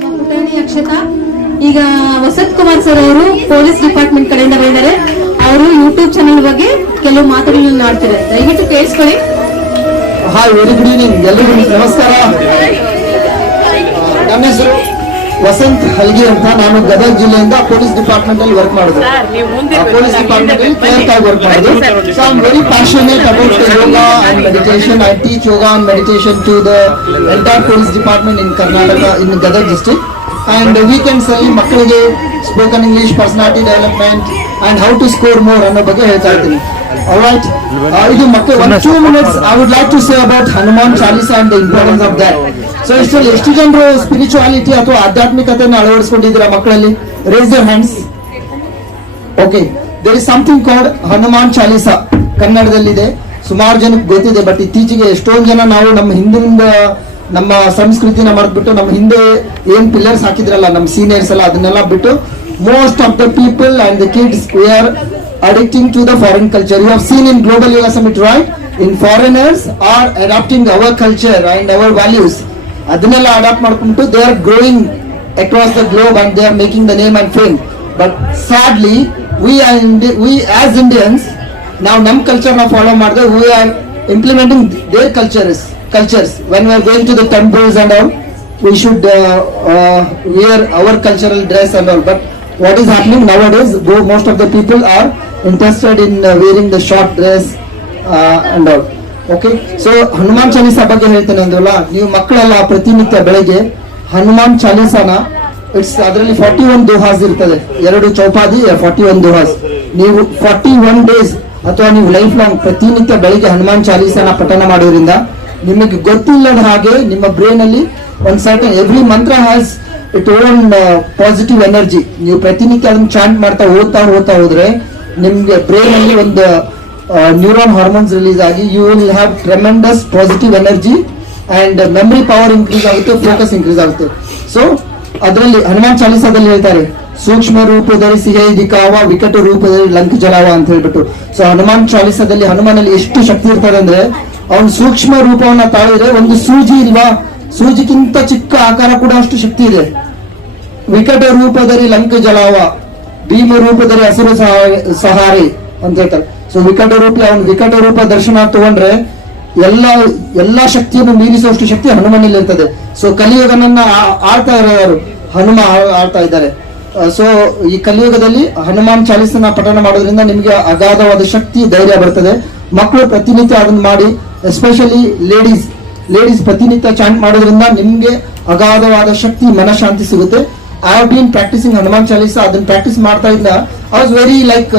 ನಮ್ಮ ಪುಟಾಣಿ ಅಕ್ಷತಾ ಈಗ ವಸಂತ್ ಕುಮಾರ್ ಸರ್ ಅವರು ಪೊಲೀಸ್ ಡಿಪಾರ್ಟ್ಮೆಂಟ್ ಕಡೆಯಿಂದ ಬಂದಿದ್ದಾರೆ. ಅವರು ಯೂಟ್ಯೂಬ್ ಚಾನೆಲ್ ಬಗ್ಗೆ ಕೆಲವು ಮಾತುಗಳನ್ನು ಆಡ್ತಾರೆ, ದಯವಿಟ್ಟು ಕೇಳಿಸ್ಕೊಳ್ಳಿ. ಹಾಯ್, ವೆರಿ ಗುಡ್ ಈವ್ನಿಂಗ್ ಎಲ್ಲರಿಗೂ ನಮಸ್ಕಾರ. ನನ್ನ ಹೆಸರು ವಸಂತ್ ಹಲ್ಗಿ ಅಂತ. ನಾನು ಗದಗ ಜಿಲ್ಲೆಯಿಂದ ಪೊಲೀಸ್ ಡಿಪಾರ್ಟ್ಮೆಂಟ್ ಅಲ್ಲಿ ವರ್ಕ್ ಮಾಡೋದು. ಪೊಲೀಸ್ ಡಿಪಾರ್ಟ್ಮೆಂಟ್ ಅಲ್ಲಿ ಕ್ಲರ್ಕ್ ಆಗಿ ವರ್ಕ್ ಮಾಡೋದು. So I am very passionate about yoga and meditation. I teach yoga and meditation to the entire police department in Karnataka, in Gadag district. And weekends ಅಲ್ಲಿ ಮಕ್ಕಳಿಗೆ spoken English, personality development and how to score more ಅನ್ನೋ ಬಗ್ಗೆ ಹೇಳ್ತಾ ಇದ್ದೀನಿ. Alright, ಇದು ಮಕ್ಕಳು 1-2 minutes I would like to say about Hanuman Chalisa and the importance of that. So ಇಷ್ಟರಲ್ಲಿ ಎಷ್ಟು ಜನರು ಸ್ಪಿರಿಚುಯಾಲಿಟಿ ಅಥವಾ ಆಧ್ಯಾತ್ಮಿಕತೆಯನ್ನು ಅಳವಡಿಸಿಕೊಂಡಿದ್ದೀರಾ ಮಕ್ಕಳಲ್ಲಿ? Raise your hands. Okay, there is something called Hanuman Chalisa. ಕನ್ನಡದಲ್ಲಿದೆ, ಸುಮಾರು ಜನಕ್ಕೆ ಗೊತ್ತಿದೆ. ಬಟ್ ಇತ್ತೀಚೆಗೆ ಎಷ್ಟೊಂದು ಜನ ನಾವು ನಮ್ಮ ಹಿಂದಿನಿಂದ ನಮ್ಮ ಸಂಸ್ಕೃತಿನ ಮರೆತುಬಿಟ್ಟು ನಮ್ಮ ಹಿಂದೆ ಏನ್ ಪಿಲ್ಲರ್ಸ್ ಹಾಕಿದ್ರಲ್ಲ ನಮ್ಮ ಸೀನಿಯರ್ಸ್ ಎಲ್ಲ, ಅದನ್ನೆಲ್ಲ ಬಿಟ್ಟು most of the people and the kids we are addicting to the foreign culture. You have seen in Global Yoga Summit, right? In foreigners are adopting our culture and our values. ಅದನ್ನೆಲ್ಲ adapt ಮಾಡ್ಕೊಂಡು they are growing across the globe and they are making the name and fame. But sadly we as Indians now ನಮ್ಮ culture ನ follow ಮಾಡಿದ್ರೆ we are implementing their cultures when we are going to the temples and all. We should wear our cultural dress and all. But what is happening nowadays, most of the people are interested in wearing the short dress and all. Okay, so Hanuman Chalisa ಬಗ್ಗೆ ಹೇಳ್ತೇನೆ ಅಂದ್ರಲ್ಲ, ನೀವು ಮಕ್ಕಳೆಲ್ಲ ಪ್ರತಿನಿತ್ಯ ಬೆಳಗ್ಗೆ ಹನುಮಾನ್ ಚಾಲೀಸಾನ ಅದರಲ್ಲಿ 41 ದೋಹಾಸ್ ಇರ್ತದೆ, 2 ಚೌಪಾದಿ 41 ದೋಹಾಸ್. ನೀವು 41 ಡೇಸ್ ಅಥವಾ ನೀವು ಲೈಫ್ ಲಾಂಗ್ ಪ್ರತಿನಿತ್ಯ ಬೆಳಗ್ಗೆ ಹನುಮಾನ್ ಚಾಲೀಸಾನ ಪಠನ ಮಾಡೋದ್ರಿಂದ ನಿಮಗೆ ಗೊತ್ತಿಲ್ಲದ ಹಾಗೆ ನಿಮ್ಮ ಬ್ರೈನ್ ಅಲ್ಲಿ ಒಂದು ಸರ್ಟನ್ ಎವ್ರಿ ಮಂತ್ರ has it own positive energy. ನೀವು ಪ್ರತಿನಿತ್ಯ ಅದನ್ನ ಚಾಂಟ್ ಮಾಡ್ತಾ ಓದ್ತಾ ಹೋದ್ರೆ ನಿಮ್ಗೆ ಬ್ರೈನ್ ಅಲ್ಲಿ ಒಂದು ನ್ಯೂರಾನ್ ಹಾರ್ಮೋನ್ಸ್ ರಿಲೀಸ್ ಆಗಿ you will have tremendous positive energy and memory power increase ಆಗುತ್ತೆ, ಫೋಕಸ್ ಇನ್ಕ್ರೀಸ್ ಆಗುತ್ತೆ. ಸೊ ಅದರಲ್ಲಿ ಹನುಮಾನ್ ಚಾಲೀಸಾದಲ್ಲಿ ಹೇಳ್ತಾರೆ, ಸೂಕ್ಷ್ಮ ರೂಪ ಧರಿಸಿ ಹೇ ದಿಕಾವ, ವಿಕಟ ರೂಪದಲ್ಲಿ ಲಂಕ ಜಲಾವ ಅಂತ ಹೇಳ್ಬಿಟ್ಟು. ಸೊ ಹನುಮಾನ್ ಚಾಲೀಸಾದಲ್ಲಿ ಹನುಮಾನಲ್ಲಿ ಎಷ್ಟು ಶಕ್ತಿ ಇರ್ತಾರೆ ಅಂದ್ರೆ, ಅವನು ಸೂಕ್ಷ್ಮ ರೂಪವನ್ನ ತಾಳಿದ್ರೆ ಒಂದು ಸೂಜಿ ಇಲ್ವಾ, ಸೂಜಿಗಿಂತ ಚಿಕ್ಕ ಆಕಾರ ಕೂಡ ಅಷ್ಟು ಶಕ್ತಿ ಇದೆ. ವಿಕಟ ರೂಪದಲ್ಲಿ ಲಂಕ ಜಲಾವ, ಭೀಮ ರೂಪದಲ್ಲಿ ಹಸಿರು ಸಹಾರಿ ಅಂತ ಹೇಳ್ತಾರೆ. ಸೊ ವಿಕಟ ರೂಪ ದರ್ಶನ ತಗೊಂಡ್ರೆ ಎಲ್ಲಾ ಶಕ್ತಿಯನ್ನು ಮೀರಿಸುವಷ್ಟು ಶಕ್ತಿ ಹನುಮನಲ್ಲಿ ಇರ್ತದೆ. ಸೊ ಕಲಿಯುಗನನ್ನ ಆಳ್ತಾ ಇರೋರು ಹನುಮ ಆಳ್ತಾ ಇದ್ದಾರೆ. ಸೊ ಈ ಕಲಿಯುಗದಲ್ಲಿ ಹನುಮಾನ್ ಚಾಲೀಸನ ಪಠಣ ಮಾಡೋದ್ರಿಂದ ನಿಮಗೆ ಅಗಾಧವಾದ ಶಕ್ತಿ, ಧೈರ್ಯ ಬರ್ತದೆ. ಮಕ್ಕಳು ಪ್ರತಿನಿತ್ಯ ಅದನ್ನ ಮಾಡಿ, ಎಸ್ಪೆಷಲಿ ಲೇಡೀಸ್ ಪ್ರತಿನಿತ್ಯ ಚಾಂಟ್ ಮಾಡೋದ್ರಿಂದ ನಿಮ್ಗೆ ಅಗಾಧವಾದ ಶಕ್ತಿ, ಮನಶಾಂತಿ ಸಿಗುತ್ತೆ. I have been practising Hanuman Chalisa. ಅದನ್ನ ಪ್ರಾಕ್ಟೀಸ್ ಮಾಡ್ತಾ ಇದ್ದ I was very like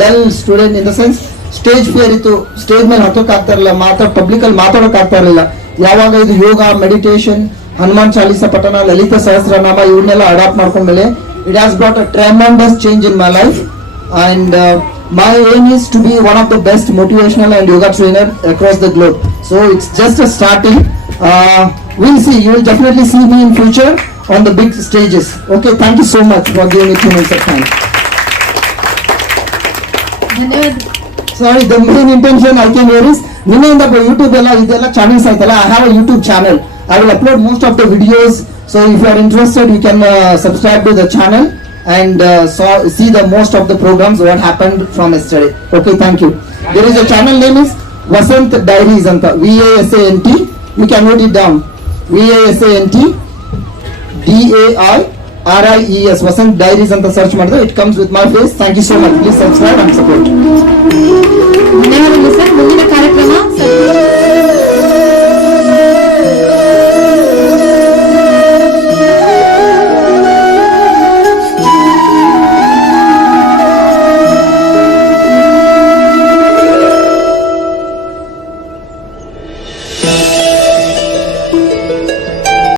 dull student in the sense stage fear ಇತ್ತು. ಸ್ಟೇಜ್ ಮೇಲೆ ಹತ್ತೋಕ್ ಆಗ್ತಾ ಇರಲಿಲ್ಲ, ಪಬ್ಲಿಕ್ ಅಲ್ಲಿ ಮಾತಾಡೋಕ್ ಆಗ್ತಾ ಇರಲಿಲ್ಲ. ಯಾವಾಗ ಇದು ಯೋಗ, ಮೆಡಿಟೇಷನ್, ಹನುಮಾನ್ ಚಾಲೀಸಾ ಪಠಣ, ಲಲಿತ ಸಹಸ್ರನಾಮ ಇವನ್ನೆಲ್ಲ ಅಡಾಪ್ಟ್ ಮಾಡ್ಕೊಂಡ್ಮೇಲೆ it has brought a tremendous change in my life. And my aim is to be one of the best motivational and yoga trainer across the globe. So it's just a starting. We'll see. You will definitely see me in future on the big stages. Okay, thank you so much for giving me 2 minutes of time. Sorry, the main intention I came here is ನಿನ್ನೆಯಿಂದ YouTube ಇದೆಲ್ಲ channels ಆಯ್ತಲ್ಲ, I have a YouTube channel. I will upload most of the videos. So if you are interested, you can subscribe to the channel and see the most of the programs what happened from yesterday. Okay, thank you. There is a channel name is Vasant Diaries anta, VASANT. You can note it down, VASANT DAIRIES, Vasant Diaries anta search ಮಾಡಿದ್ರೆ it comes with my face. Thank you so much. Please subscribe and support.